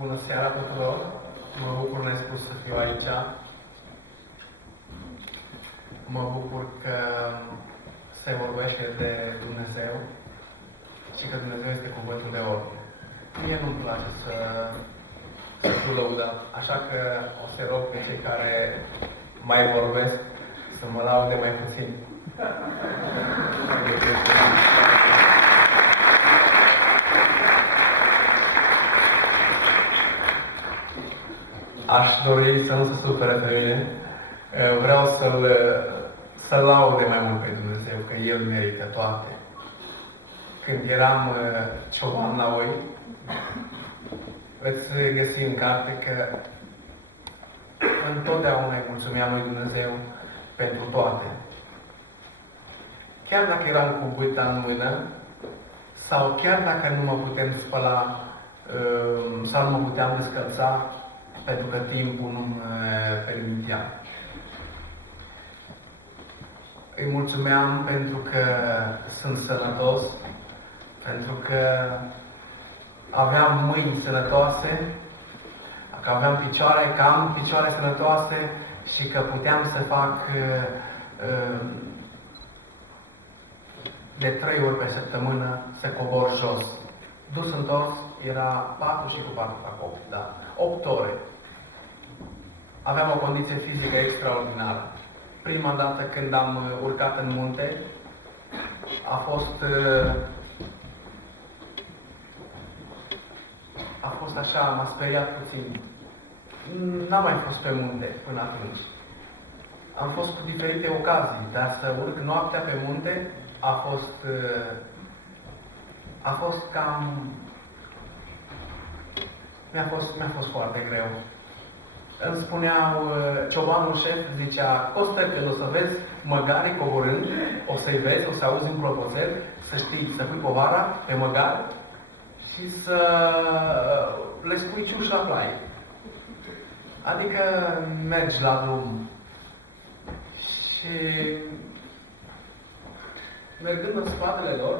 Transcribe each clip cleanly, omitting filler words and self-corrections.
Bună seara tuturor! Mă bucur nespus să fiu aici. Mă bucur că se vorbește de Dumnezeu și că Dumnezeu este cuvântul de ordine. Mie nu-mi place să fiu lăudat, așa că o să rog pe cei care mai vorbesc să mă laude mai puțin. Aș dori să nu se supere pe mine. Vreau să-L laude mai mult pe Dumnezeu, că El merită toate. Când eram cioban la oi, veți găsi în carte că întotdeauna îi mulțumeam lui Dumnezeu pentru toate. Chiar dacă eram cu bâta în mână, sau chiar dacă nu mă putem spăla, sau nu mă puteam descălța, pentru că timpul nu-mi permitea. Îi mulțumeam pentru că sunt sănătos, pentru că aveam mâini sănătoase, că aveam picioare, că am picioare sănătoase și că puteam să fac de 3 ori pe săptămână să cobor jos. Dus întors era 4 și cu 4 fac 8, da. 8 ore. Aveam o condiție fizică extraordinară. Prima dată când am urcat în munte, a fost așa, m-a speriat puțin. N-am mai fost pe munte până atunci. Am fost cu diferite ocazii, dar să urc noaptea pe munte a fost cam... Mi-a fost foarte greu. Îmi spuneau, ciobanul șef zicea, Costă, când o să vezi măgari coborând, o să-i vezi, o să auzi un clopoțel, să știi, să pui povara pe măgar și să le spui ciuși la ploaie. Adică mergi la drum și mergând în spatele lor,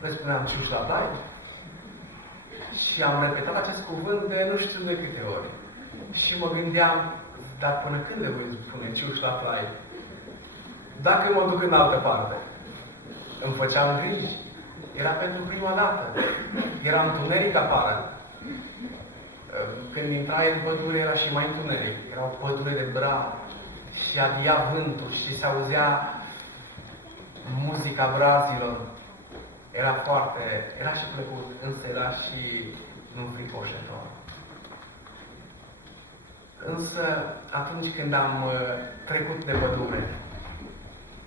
le spuneam ciuși la ploaie. Și am repetat acest cuvânt de nu știu de câte ori. Și mă gândeam, dar până când le voi spune ciuși la ploaie? Dacă mă duc în altă parte, îmi făceam griji. Era pentru prima dată. Era întuneric afară. Când intrai în pădure era și mai întuneric. Era o pădure de brad și adia vântul și se auzea muzica brazilor. Era și plăcut, însă era și înfricoșător. Însă, atunci când am trecut de pădure,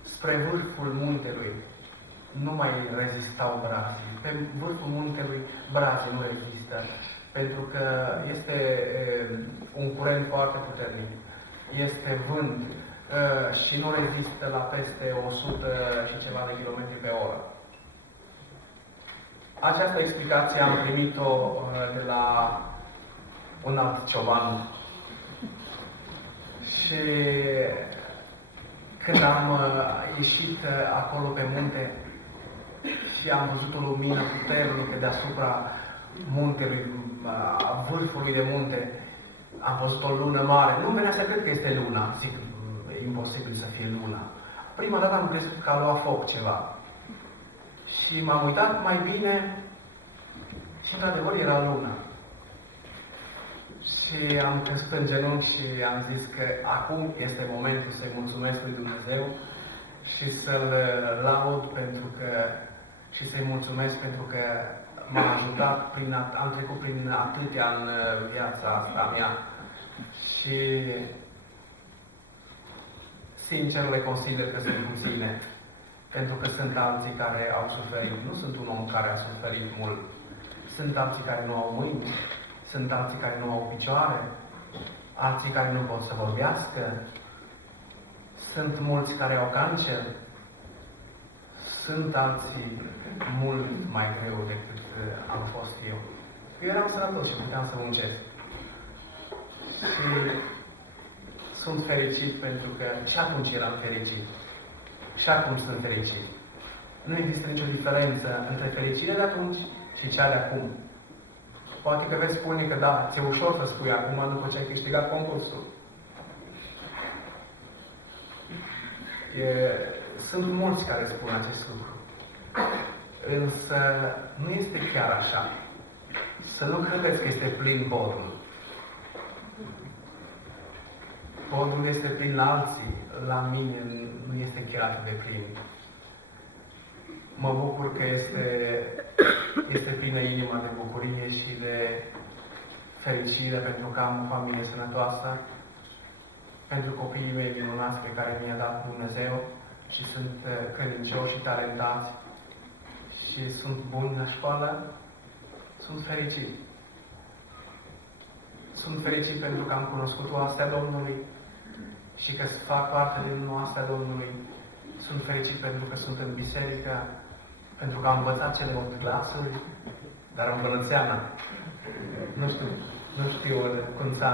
spre vârful muntelui, nu mai rezistau brazii. Pe vârful muntelui brazii nu rezistă, pentru că este un curent foarte puternic. Este vânt și nu rezistă la peste 100 și ceva de kilometri pe oră. Această explicație am primit-o de la un alt cioban. Și când am ieșit acolo pe munte și am văzut o lumină puternică deasupra muntelui, a vârfului de munte, am văzut o lună mare. Nu venea să cred că este luna. Zic, e imposibil să fie luna. Prima dată am crezut că a luat foc ceva. Și m-am uitat mai bine și într-adevăr era luna. Și am căzut în genunchi și am zis că acum este momentul să-i mulțumesc lui Dumnezeu și să-L laud și să-i mulțumesc pentru că m-a ajutat, am trecut prin atâtea în viața asta mea. Și sincer le consider că sunt puține. Pentru că sunt alții care au suferit. Nu sunt un om care a suferit mult. Sunt alții care nu au mâini. Sunt alții care nu au picioare. Alții care nu pot să vorbească. Sunt mulți care au cancer. Sunt alții mult mai greu decât am fost eu. Eu eram sănătos și puteam să muncesc. Și sunt fericit pentru că și atunci eram fericit. Și acum sunt fericit. Nu există nicio diferență între fericirea de atunci și cea de acum. Poate că veți spune că da, ți-e ușor să spui acum după ce ai câștigat concursul. Sunt mulți care spun acest lucru. Însă nu este chiar așa. Să nu credeți că este plin podul. Podul este plin la alții, la mine nu este chiar atât de plin. Mă bucur că este plină inima de bucurie și de fericire pentru că am o familie sănătoasă, pentru copiii mei minunați pe care mi-a dat Dumnezeu și sunt credincioși și talentați și sunt buni la școală. Sunt fericit. Sunt fericit pentru că am cunoscut oastea Domnului și că fac parte din oastea Domnului. Sunt fericit pentru că sunt în biserică, pentru că am învățat cele 8 clasuri, dar în Vălățeana. Nu știu cum s-a.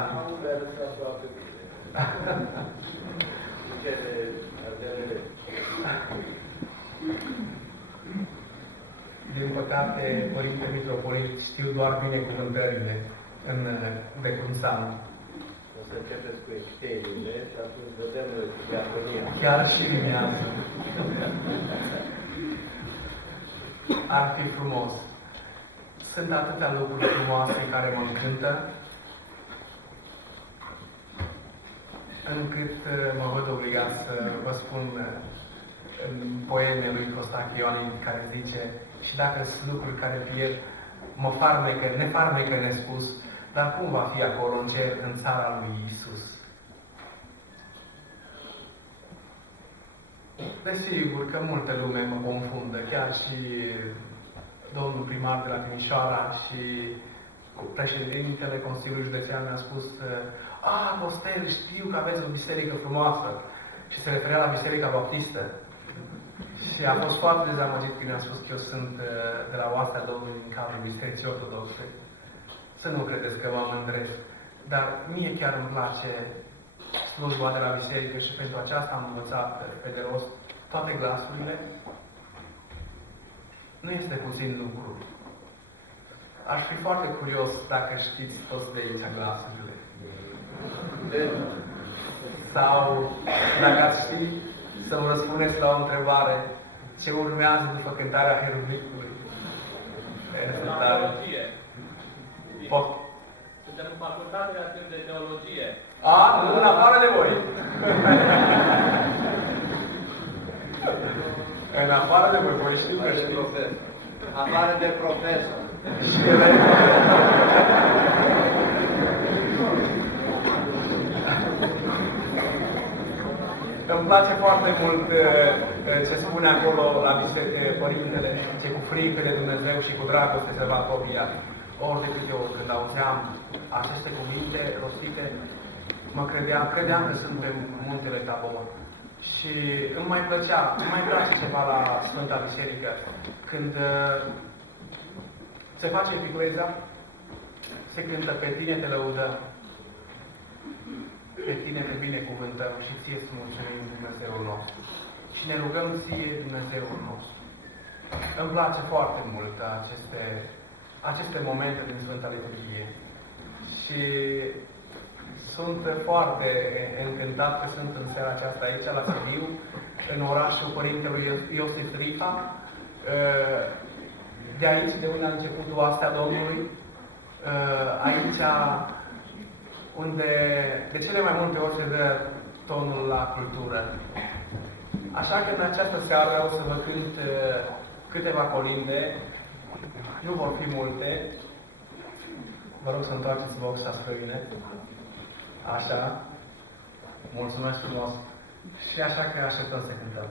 Din păcate, Părinte Mitropolit, știu doar binecuvântările de Cunțanu. O să începeți cu exteriile și atunci vedem diaconia. Chiar și dimineața. Ar fi frumos. Sunt atâtea lucruri frumoase care mă încântă, încât mă văd obligat să vă spun în poemele lui Costache Ioanin, care zice: și dacă sunt lucruri care pierd, ne farmecă nespus, dar cum va fi acolo în cer, în țara lui Iisus? Desigur că multe lume mă confundă, chiar și domnul primar de la Timișoara și președintele Consiliului Județean mi-a spus: Costel, știu că aveți o biserică frumoasă. Și se referea la Biserica Baptistă. Și a fost foarte dezamăgit când mi-a spus că eu sunt de la oastea Domnului din cadrul Bisericii Ortodoxe. Să nu credeți că mă mândresc. Dar mie chiar îmi place slujba de la biserică și pentru aceasta am învățat pe de rost toate glasurile. Nu este puțin lucru. Aș fi foarte curios dacă știți toți de aici glasurile. Sau dacă ați ști, să-mi răspundeți la o întrebare: ce urmează după cântarea Heruvicului? Suntem în facultatea de teologie. Nu, în afară de voi. În afară de voi, voi știu că știu. Afară de profesor. Și ele... Îmi place foarte mult ce spune acolo la biserică Părintele, ce cu frică de Dumnezeu și cu dragoste se va copia. Ori de câte ori când auzeam aceste cuvinte rostite, credeam că sunt pe muntele Tabor. Și îmi mai place ceva la Sfânta Biserică. Când se face epicleza, se cântă: pe tine te lăudăm, pe tine te binecuvântăm și ție îți mulțumim, Dumnezeul nostru. Și ne rugăm ție, Dumnezeul nostru. Îmi place foarte mult aceste momente din Sfânta Liturghie. Și sunt foarte încântat că sunt în seara aceasta aici, la Sibiu, în orașul Părintelui Iosif Rifa, de aici, de unde a început oastea Domnului, aici unde de cele mai multe ori se dă tonul la cultură. Așa că în această seară o să vă cânt câteva colinde, nu vor fi multe. Vă rog să întoarceți boxa străine. Așa. Mulțumesc frumos. Și așa că așteptăm să cântăm.